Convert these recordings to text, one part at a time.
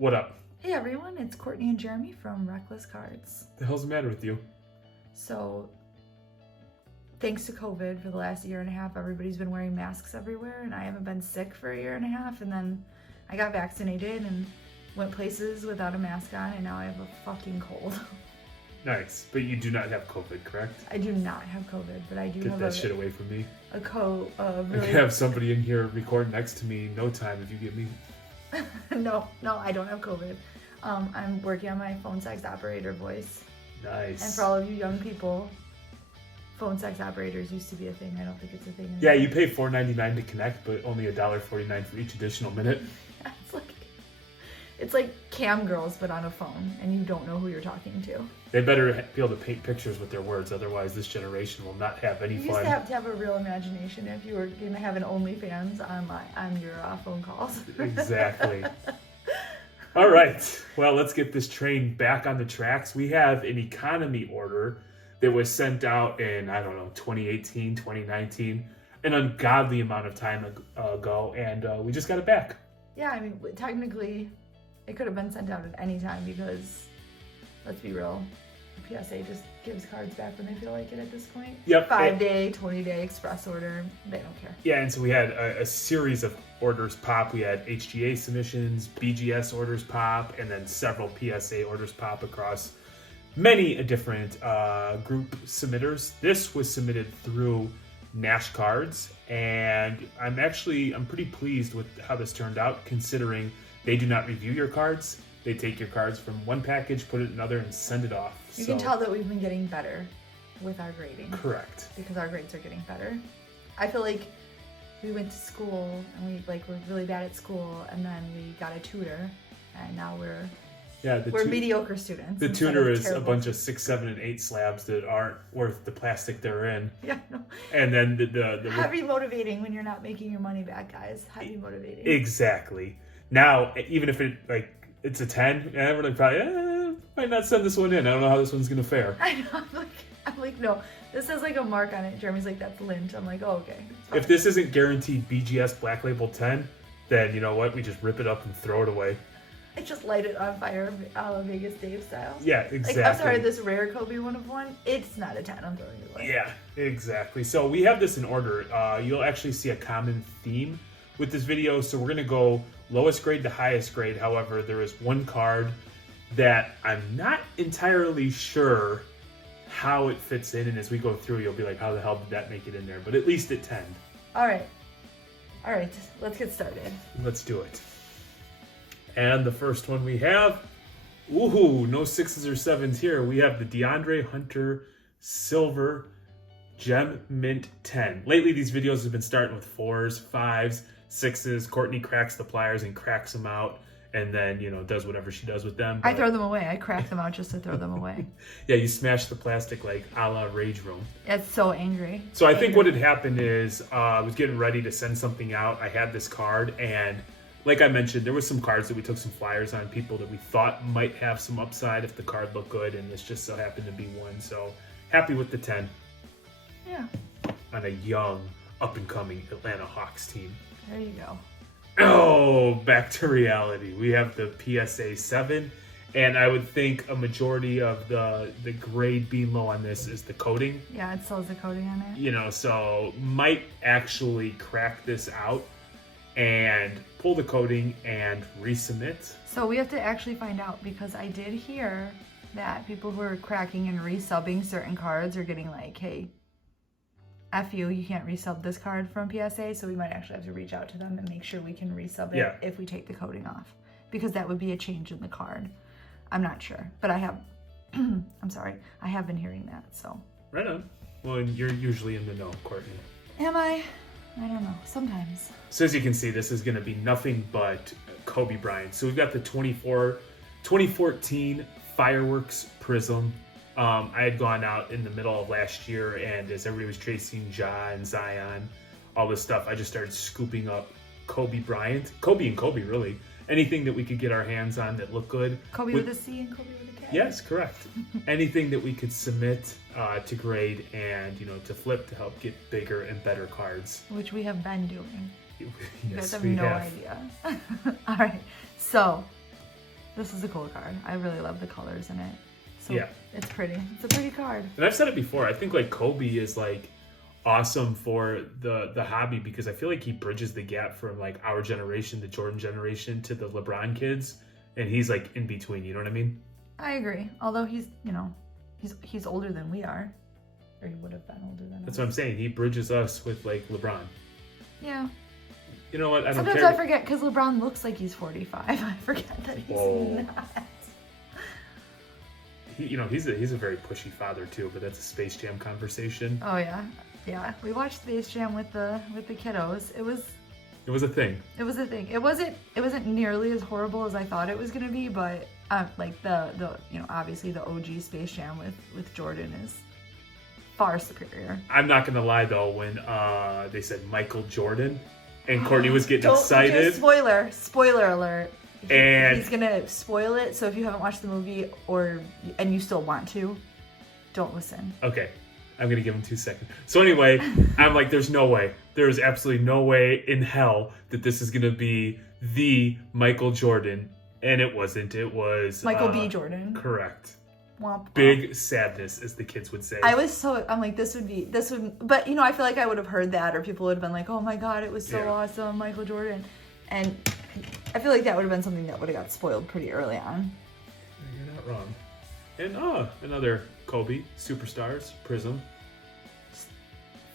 What up? Hey everyone, it's Courtney and Jeremy from Reckless Cards. The hell's the matter with you? So, thanks to COVID for the last year and a half, everybody's been wearing masks everywhere, and I haven't been sick for a year and a half, and then I got vaccinated and went places without a mask on, and now I have a fucking cold. Nice, but you do not have COVID, correct? I do not have COVID, but I do Get have that shit away from me. I I really... can have somebody in here record next to me no time if you get me. No, I don't have COVID. I'm working on my phone sex operator voice. Nice. And for all of you young people, phone sex operators used to be a thing. I don't think it's a thing anymore. Yeah, you pay $4.99 to connect, but only $1.49 for each additional minute. It's like cam girls, but on a phone, and you don't know who you're talking to. They better be able to paint pictures with their words, otherwise this generation will not have any You fun. used to have a real imagination if you were going to have an OnlyFans on your phone calls. Exactly. All right, well, let's get this train back on the tracks. We have an economy order that was sent out in, 2018, 2019, an ungodly amount of time ago, and we just got it back. Yeah, I mean, technically, it could have been sent out at any time because, let's be real, PSA just gives cards back when they feel like it at this point. Yep. 5-day, 20-day express order, they don't care. Yeah, and so we had a series of orders pop. We had HGA submissions, BGS orders pop, and then several PSA orders pop across many different group submitters. This was submitted through Nash Cards, and I'm pretty pleased with how this turned out, considering they do not review your cards. They take your cards from one package, put it in another, and send it off. You can tell that we've been getting better with our grading. Correct. Because our grades are getting better. I feel like we went to school and we were really bad at school, and then we got a tutor, and now we're mediocre students. The tutor is a bunch of 6, 7, and 8 slabs that aren't worth the plastic they're in. Yeah, no. And then the heavy motivating when you're not making your money back, guys. Heavy motivating. Exactly. Now, even if it's a 10, everyone's probably might not send this one in. I don't know how this one's gonna fare. I know. I'm like, no. This has like a mark on it. Jeremy's like, that's lint. I'm like, oh, okay. If this isn't guaranteed BGS Black Label 10, then you know what? We just rip it up and throw it away. I just light it on fire, Vegas Dave style. Yeah, exactly. I'm sorry, this rare Kobe 1 of 1, it's not a 10. I'm throwing it away. Yeah, exactly. So we have this in order. You'll actually see a common theme with this video. So we're gonna go lowest grade to highest grade. However, there is one card that I'm not entirely sure how it fits in, and as we go through, you'll be like, how the hell did that make it in there? But at least it 10. All right, let's get started. Let's do it. And the first one we have, woohoo, no 6s or 7s here. We have the DeAndre Hunter Silver Gem Mint 10. Lately, these videos have been starting with 4s, 5s, 6s. Courtney cracks the pliers and cracks them out, and then, does whatever she does with them. I throw them away. I crack them out just to throw them away. Yeah, you smash the plastic like a la Rage Room. It's so angry. So I think what had happened is I was getting ready to send something out. I had this card, and like I mentioned, there was some cards that we took some flyers on, people that we thought might have some upside if the card looked good, and this just so happened to be one. So happy with the 10. Yeah. On a young, up-and-coming Atlanta Hawks team. There you go. Oh, back to reality. We have the PSA 7, and I would think a majority of the grade being low on this is the coating. Yeah, it still has the coating on it. So might actually crack this out and pull the coating and resubmit. So we have to actually find out, because I did hear that people who are cracking and resubbing certain cards are getting like, hey, F you can't resub this card from PSA, so we might actually have to reach out to them and make sure we can resub it if we take the coating off, because that would be a change in the card. I'm not sure, but I have, I have been hearing that, so. Right on. Well, and you're usually in the know, Courtney. Am I? I don't know, sometimes. So as you can see, this is gonna be nothing but Kobe Bryant. So we've got the 2014 Fireworks Prism. I had gone out in the middle of last year, and as everybody was chasing Ja and Zion, all this stuff, I just started scooping up Kobe Bryant. Kobe and Kobe, really. Anything that we could get our hands on that looked good. Kobe with a C and Kobe with a K? Yes, correct. Anything that we could submit to grade and, to flip to help get bigger and better cards. Which we have been doing. Yes, you guys have no idea. All right, so This is a cool card. I really love the colors in it. So Yeah. it's pretty. It's a pretty card. And I've said it before. I think like Kobe is like awesome for the hobby because I feel like he bridges the gap from like our generation, the Jordan generation, to the LeBron kids, and he's like in between. You know what I mean? I agree. Although he's, you know, he's older than we are, or he would have been older than That's us. what I'm saying. He bridges us with like LeBron. Yeah. You know what? I don't Sometimes care. I forget because LeBron looks like he's 45. I forget that he's Whoa. not. He's a very pushy father too, but that's a Space Jam conversation. Oh yeah, yeah. We watched Space Jam with the kiddos. It was a thing. It was a thing. It wasn't nearly as horrible as I thought it was gonna be, but like the obviously the OG Space Jam with Jordan is far superior. I'm not gonna lie though, when they said Michael Jordan and Courtney was getting excited. Spoiler alert. And He's gonna spoil it, so if you haven't watched the movie and you still want to, don't listen. Okay, I'm gonna give him 2 seconds. So anyway, I'm like, there's no way. There's absolutely no way in hell that this is gonna be the Michael Jordan, and it wasn't. It was Michael B. Jordan. Correct. Womp womp. Big sadness, as the kids would say. I'm like, this would, but I feel like I would have heard that, or people would have been like, oh my god, it was so awesome, Michael Jordan. And I feel like that would have been something that would have got spoiled pretty early on. You're not wrong. And another Kobe, Superstars, Prism.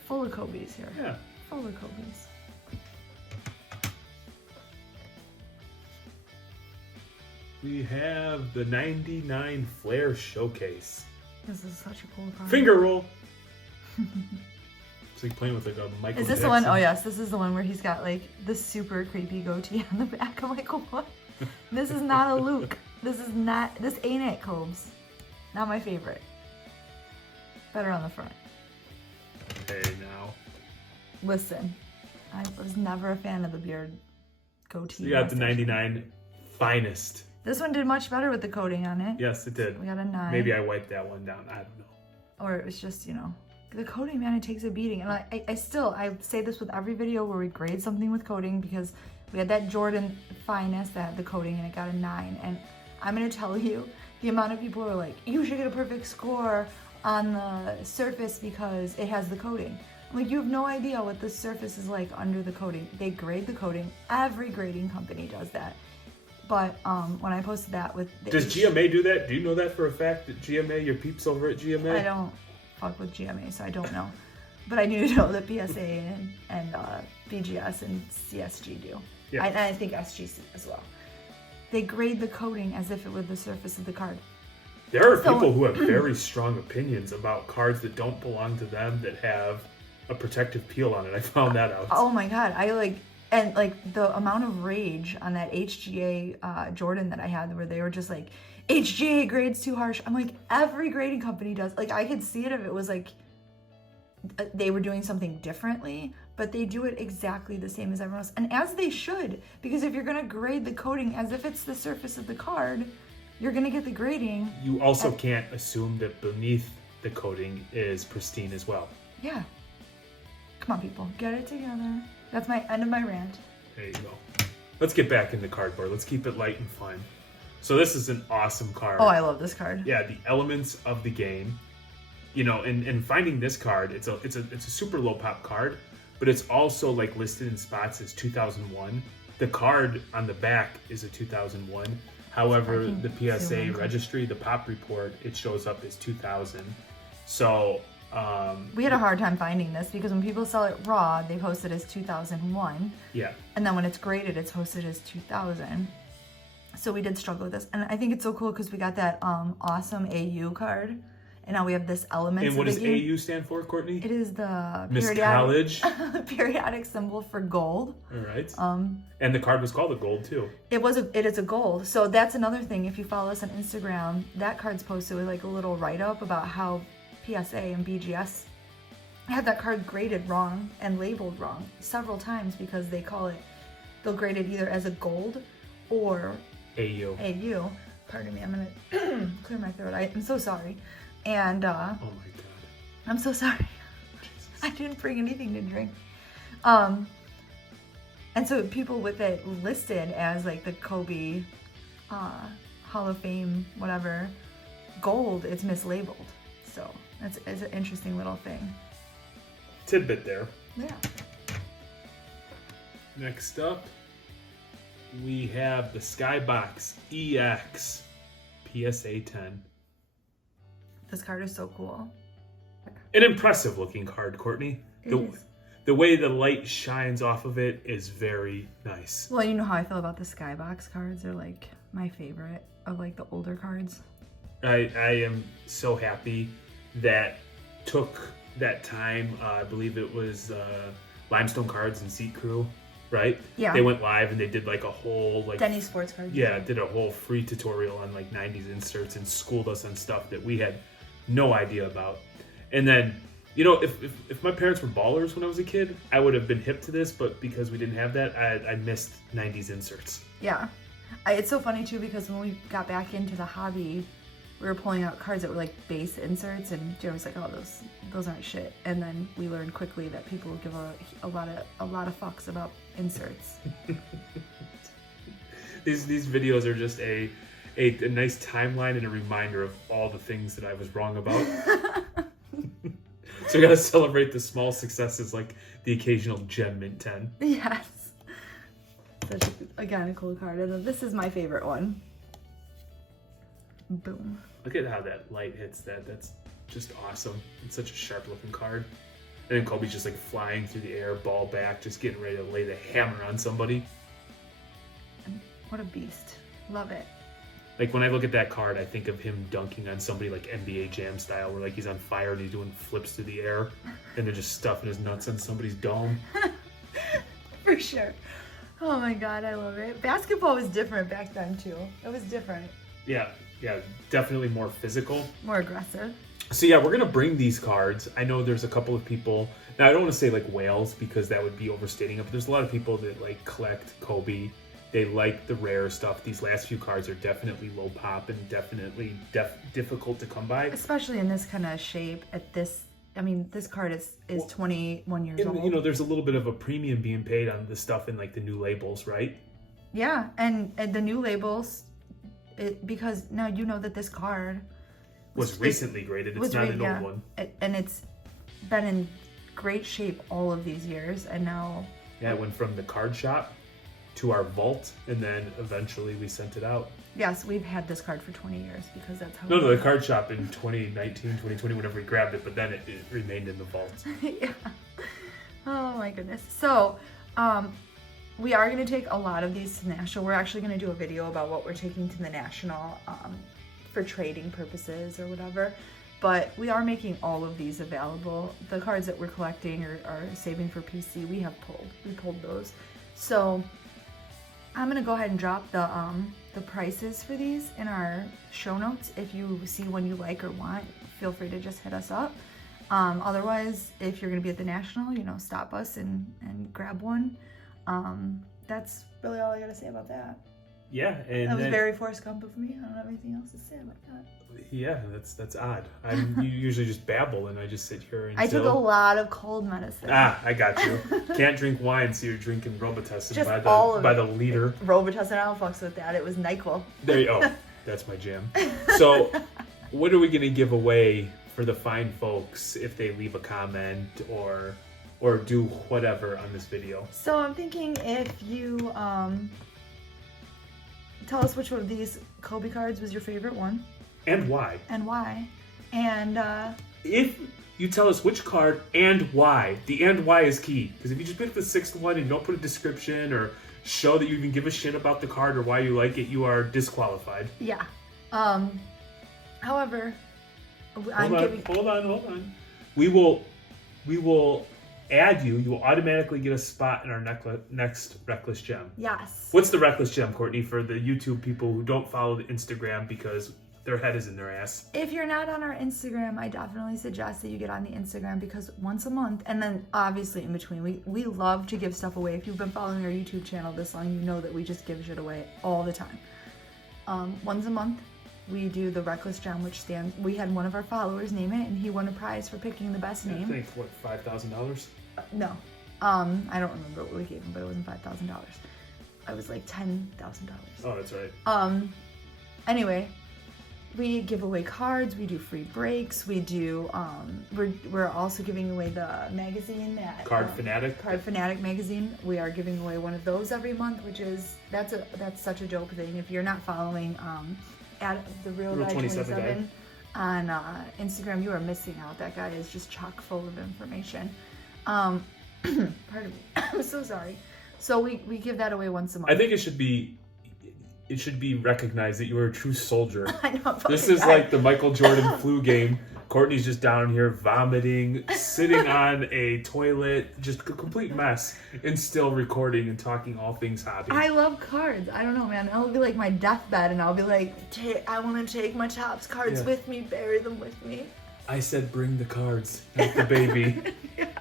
Full of Kobe's here. Yeah. Full of Kobe's. We have the 99 Flair Showcase. This is such a cool card. Finger roll. It's like playing with like a Michael Is this Jackson. the one? Oh yes, this is the one where he's got like the super creepy goatee on the back. I'm like, what? This is not a Luke. This ain't it, Cobes. Not my favorite. Better on the front. Hey now. Listen, I was never a fan of the beard goatee. So you got the mustache. 99 Finest. This one did much better with the coating on it. Yes, it did. We got a 9. Maybe I wiped that one down. I don't know. Or it was just, the coating, man, it takes a beating. And I say this with every video where we grade something with coating, because we had that Jordan Finest that had the coating and it got a 9. And I'm going to tell you, the amount of people who are like, you should get a perfect score on the surface because it has the coating. I'm like, you have no idea what the surface is like under the coating. They grade the coating. Every grading company does that. But when I posted that with... Does GMA do that? Do you know that for a fact, that GMA, your peeps over at GMA? I don't fuck with GMA, so I don't know. But I do know that PSA and BGS and CSG do. Yeah. And I think SGC as well. They grade the coating as if it were the surface of the card. There are people who have very strong opinions about cards that don't belong to them that have a protective peel on it. I found that out. Oh my god, and the amount of rage on that HGA Jordan that I had, where they were just like, HGA grades too harsh. I'm like, every grading company does. Like, I could see it if it was like they were doing something differently, but they do it exactly the same as everyone else, and as they should, because if you're gonna grade the coating as if it's the surface of the card, you're gonna get the grading. You also can't assume that beneath the coating is pristine as well. Yeah. Come on, people, get it together. That's my end of my rant. There you go. Let's get back into cardboard. Let's keep it light and fun. So this is an awesome card. Oh, I love this card. Yeah, the elements of the game. And finding this card, it's a super low pop card, but it's also like listed in spots as 2001. The card on the back is a 2001. However, the PSA registry, the pop report, it shows up as 2000. So we had a hard time finding this because when people sell it raw, they post it as 2001. Yeah. And then when it's graded, it's posted as 2000. So we did struggle with this. And I think it's so cool because we got that awesome AU card. And now we have this element. And what does AU stand for, Courtney? It is the Miss College. periodic symbol for gold. All right. And the card was called a gold too. It is a gold. So that's another thing. If you follow us on Instagram, that card's posted with like a little write-up about how PSA and BGS had that card graded wrong and labeled wrong several times because they'll grade it either as a gold or AU. Pardon me, I'm gonna clear my throat. I'm so sorry. And oh my god, I'm so sorry. Jesus. I didn't bring anything to drink. And so people with it listed as like the Kobe Hall of Fame, whatever, gold, it's mislabeled. So it's an interesting little thing. Tidbit there. Yeah. Next up, we have the Skybox EX PSA 10. This card is so cool. An impressive looking card, Courtney. The way the light shines off of it is very nice. Well, you know how I feel about the Skybox cards. They're like my favorite of like the older cards. I am so happy that took that time. I believe it was Limestone Cards and Seat Crew, right? Yeah. They went live and they did like a whole like Denny Sports Cards. Yeah, did a whole free tutorial on like 90s inserts and schooled us on stuff that we had no idea about. And then, you know, if my parents were ballers when I was a kid, I would have been hip to this, but because we didn't have that, I missed 90s inserts. Yeah. It's so funny too because when we got back into the hobby, we were pulling out cards that were like base inserts, and Jeremy was like, "Oh, those aren't shit." And then we learned quickly that people give a lot of fucks about inserts. These videos are just a nice timeline and a reminder of all the things that I was wrong about. So we gotta celebrate the small successes, like the occasional gem mint 10. Yes. Such a cool card. And then this is my favorite one. Boom. Look at how that light hits that. That's just awesome. It's such a sharp looking card. And then Kobe's just like flying through the air, ball back, just getting ready to lay the hammer on somebody. And what a beast. Love it. Like when I look at that card, I think of him dunking on somebody like NBA Jam style, where like he's on fire and he's doing flips through the air and they're just stuffing his nuts on somebody's dome. For sure. Oh my God, I love it. Basketball was different back then too. It was different. Yeah, definitely more physical. More aggressive. So yeah, we're gonna bring these cards. I know there's a couple of people, now I don't want to say like whales because that would be overstating it, but there's a lot of people that like collect Kobe. They like the rare stuff. These last few cards are definitely low pop and definitely difficult to come by. Especially in this kind of shape at this, I mean, this card is 21 years old. You know, there's a little bit of a premium being paid on the stuff in like the new labels, right? Yeah, and the new labels, because now you know that this card was recently graded. It's not an old one. And it's been in great shape all of these years, and now... Yeah, it went from the card shop to our vault, and then eventually we sent it out. Yes, we've had this card for 20 years because that's how... No, the card shop in 2019, 2020, whenever we grabbed it, but then it remained in the vault. Yeah. Oh my goodness. So, we are going to take a lot of these to National. We're actually going to do a video about what we're taking to the National for trading purposes or whatever. But we are making all of these available. The cards that we're collecting or saving for PC, we pulled those. So I'm going to go ahead and drop the prices for these in our show notes. If you see one you like or want, feel free to just hit us up. Otherwise, if you're going to be at the National, you know, stop us and grab one. That's really all I got to say about that. Yeah, and that was very Forrest Gump of me. I don't have anything else to say about that. Yeah, that's odd. You usually just babble, and I just sit here and. I took a lot of cold medicine. I got you. Can't drink wine, so you're drinking Robitussin by the liter. Robitussin, I don't fucks with that. It was NyQuil. There you go. That's my jam. So, what are we gonna give away for the fine folks if they leave a comment or do whatever on this video? So I'm thinking if you tell us which one of these Kobe cards was your favorite one. And why. And if you tell us which card and why. The and why is key. Because if you just pick the sixth one and don't put a description or show that you even give a shit about the card or why you like it, you are disqualified. Yeah. However, Hold on. We will add you. You will automatically get a spot in our next Reckless Gem. Yes. What's the Reckless Gem, Courtney, for the YouTube people who don't follow the Instagram because their head is in their ass? If you're not on our Instagram, I definitely suggest that you get on the Instagram because once a month, and then obviously in between, we love to give stuff away. If you've been following our YouTube channel this long, you know that we just give shit away all the time. Once a month, we do the Reckless Gem, which stands... We had one of our followers name it, and he won a prize for picking the best name. I think, what, $5,000? No. I don't remember what we gave him, but it wasn't $5,000. It was like $10,000. Oh, that's right. Anyway, we give away cards, we do free breaks, we do, we're also giving away the magazine that... Card Fanatic? Card Fanatic magazine. We are giving away one of those every month, which is, that's such a dope thing. If you're not following at the Real Guy 27 on Instagram, you are missing out. That guy is just chock full of information. Pardon me. I'm so sorry. So we give that away once a month. I think it should be recognized that you are a true soldier. I know. This is like the Michael Jordan flu game. Courtney's just down here vomiting, sitting on a toilet, just a complete mess, and still recording and talking all things hobby. I love cards. I don't know, man. It'll be like my deathbed, and I'll be like, I want to take my Topps cards with me, bury them with me. I said bring the cards, not the baby. Yes.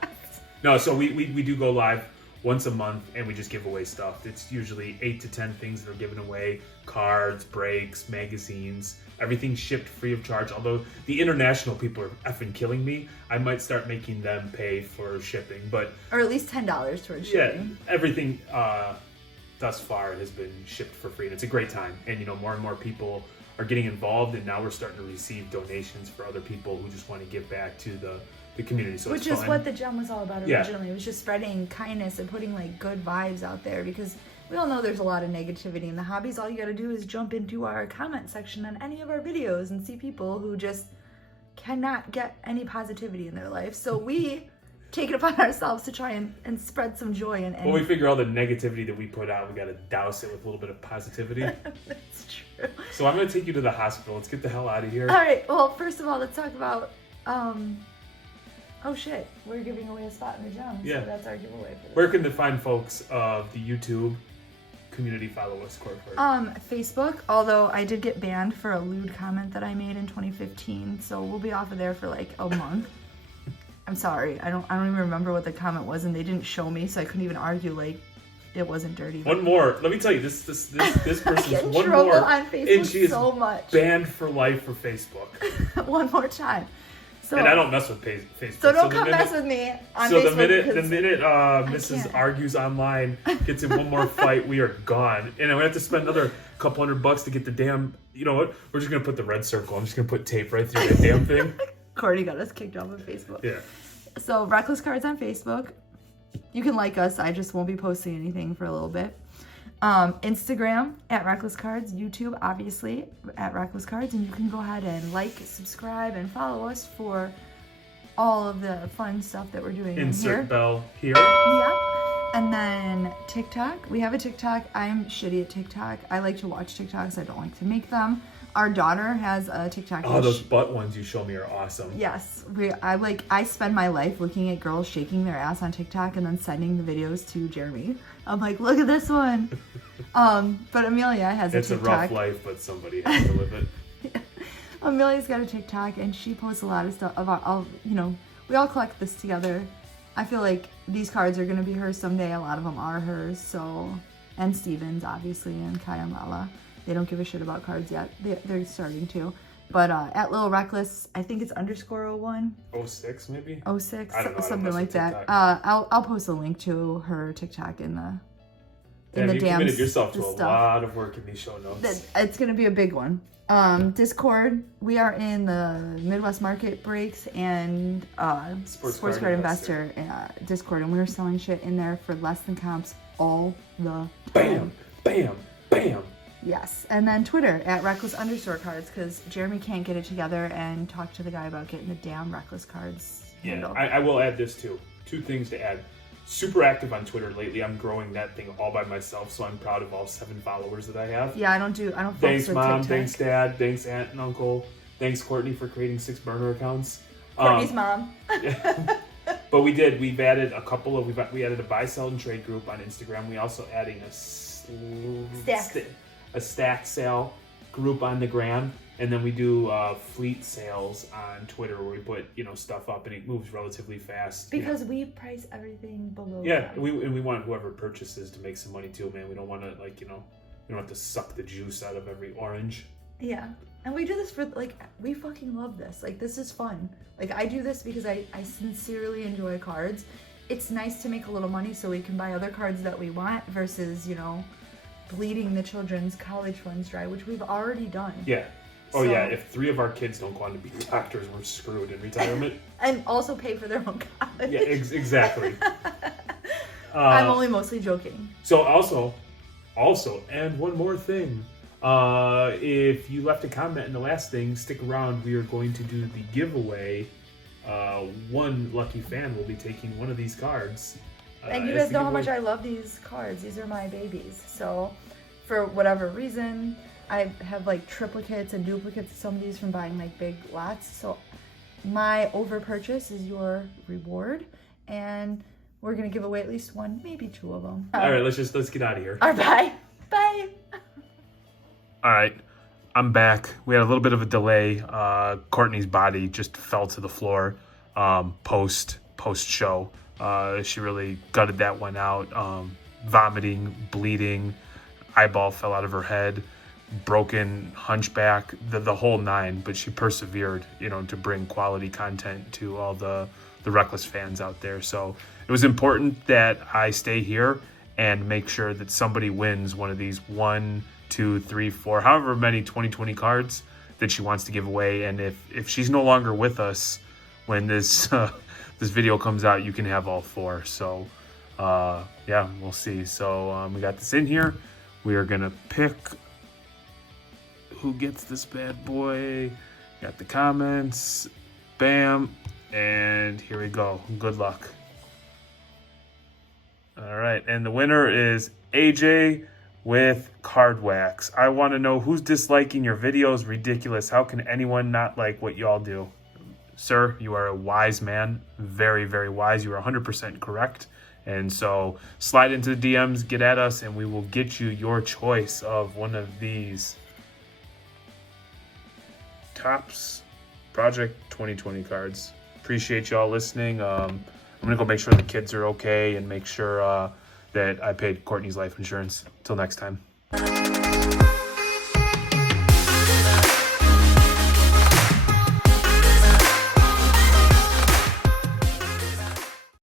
No, so we do go live once a month, and we just give away stuff. It's usually 8 to 10 things that are given away: cards, breaks, magazines, everything shipped free of charge. Although the international people are effing killing me, I might start making them pay for shipping. But or at least $10 towards shipping. Yeah, everything thus far has been shipped for free, and it's a great time. And more and more people are getting involved, and now we're starting to receive donations for other people who just want to give back to the community. So which it's is fun. what the gem was all about originally. It was just spreading kindness and putting like good vibes out there, because we all know there's a lot of negativity in the hobbies. All you got to do is jump into our comment section on any of our videos and see people who just cannot get any positivity in their life. So we take it upon ourselves to try and spread some joy. And when we figure all the negativity that we put out, we got to douse it with a little bit of positivity. That's true. So I'm going to take you to the hospital. Let's get the hell out of here. All right. Well, first of all, let's talk about... oh shit, we're giving away a spot in the gem. Yeah. So that's our giveaway for this. Where can the fine folks of the YouTube community follow us, Courtney? Facebook, although I did get banned for a lewd comment that I made in 2015, so we'll be off of there for like a month. I'm sorry, I don't even remember what the comment was, and they didn't show me, so I couldn't even argue like it wasn't dirty. One more. Let me tell you, this person's one trouble more, on Facebook and she is so much. banned for life for Facebook. One more time. So, and I don't mess with Facebook. So don't come mess with me on so Facebook. So the minute Mrs. Argues Online gets in one more fight, we are gone. And I'm going to have to spend another couple $100 to get the damn... You know what? We're just going to put the red circle. I'm just going to put tape right through that damn thing. Courtney got us kicked off of Facebook. Yeah. So Reckless Cards on Facebook. You can like us. I just won't be posting anything for a little bit. Instagram at Reckless Cards, YouTube obviously at Reckless Cards, and you can go ahead and like, subscribe, and follow us for all of the fun stuff that we're doing. Insert bell here. Yep. And then TikTok. We have a TikTok. I'm shitty at TikTok. I like to watch TikToks. I don't like to make them. Our daughter has a TikTok. Oh, those butt ones you show me are awesome. Yes. I spend my life looking at girls shaking their ass on TikTok and then sending the videos to Jeremy. I'm like, look at this one. But Amelia has a TikTok. It's a rough life, but somebody has to live it. Yeah. Amelia's got a TikTok, and she posts a lot of stuff about, we all collect this together. I feel like these cards are going to be hers someday. A lot of them are hers, so, and Steven's, obviously, and Kaya and Lala. They don't give a shit about cards yet. They're starting to. But at Little Reckless, I think it's _01. 06 maybe? 06, I don't know, something like that. I'll post a link to her TikTok in the you committed yourself to a lot of work in these show notes. It's going to be a big one. Discord, we are in the Midwest Market Breaks and Sports Card Investor Discord, and we're selling shit in there for less than comps all the time. Bam, bam, bam. Yes, and then Twitter at Reckless_cards, because Jeremy can't get it together and talk to the guy about getting the damn Reckless Cards handle. I will add this too. 2 things to add. Super active on Twitter lately. I'm growing that thing all by myself, so I'm proud of all 7 followers that I have. Yeah, I don't Thanks, with Mom. TikTok. Thanks, Dad. Thanks, Aunt and Uncle. Thanks, Courtney, for creating 6 burner accounts. Courtney's mom. But we've added a couple of, we added a buy, sell, and trade group on Instagram. We also adding a stack sale group on the gram, and then we do fleet sales on Twitter where we put stuff up and it moves relatively fast because we price everything below. Yeah, we want whoever purchases to make some money too, man. We don't want to we don't have to suck the juice out of every orange. Yeah, and we do this for we fucking love this. This is fun. I do this because I sincerely enjoy cards. It's nice to make a little money so we can buy other cards that we want versus bleeding the children's college funds dry, which we've already done. Yeah. Oh, So- yeah. If 3 of our kids don't go on to be doctors, we're screwed in retirement. And also pay for their own college. Yeah, exactly. I'm only mostly joking. So also, and one more thing. If you left a comment in the last thing, stick around. We are going to do the giveaway. One lucky fan will be taking one of these cards. And you guys know how much I love these cards. These are my babies. So for whatever reason, I have like triplicates and duplicates of some of these from buying like big lots. So my over purchase is your reward. And we're going to give away at least one, maybe 2 of them. All right, let's get out of here. All right, bye. All right, I'm back. We had a little bit of a delay. Courtney's body just fell to the floor post show. She really gutted that one out. Vomiting, bleeding, eyeball fell out of her head, broken hunchback, the whole 9. But she persevered, to bring quality content to all the Reckless fans out there. So it was important that I stay here and make sure that somebody wins one of these 1, 2, 3, 4, however many 2020 cards that she wants to give away. And if she's no longer with us when this this video comes out, you can have all 4. So yeah, we'll see. So we got this in here. We are gonna pick who gets this bad boy. Got the comments. Bam. And here we go. Good luck. All right, and the winner is AJ with Card Wax. I want to know who's disliking your videos. Ridiculous. How can anyone not like what y'all do? Sir, you are a wise man. Very, very wise. You are 100% correct. And so slide into the DMs, get at us, and we will get you your choice of one of these Topps Project 2020 cards. Appreciate y'all listening. I'm gonna go make sure the kids are okay and make sure that I paid Courtney's life insurance. Till next time.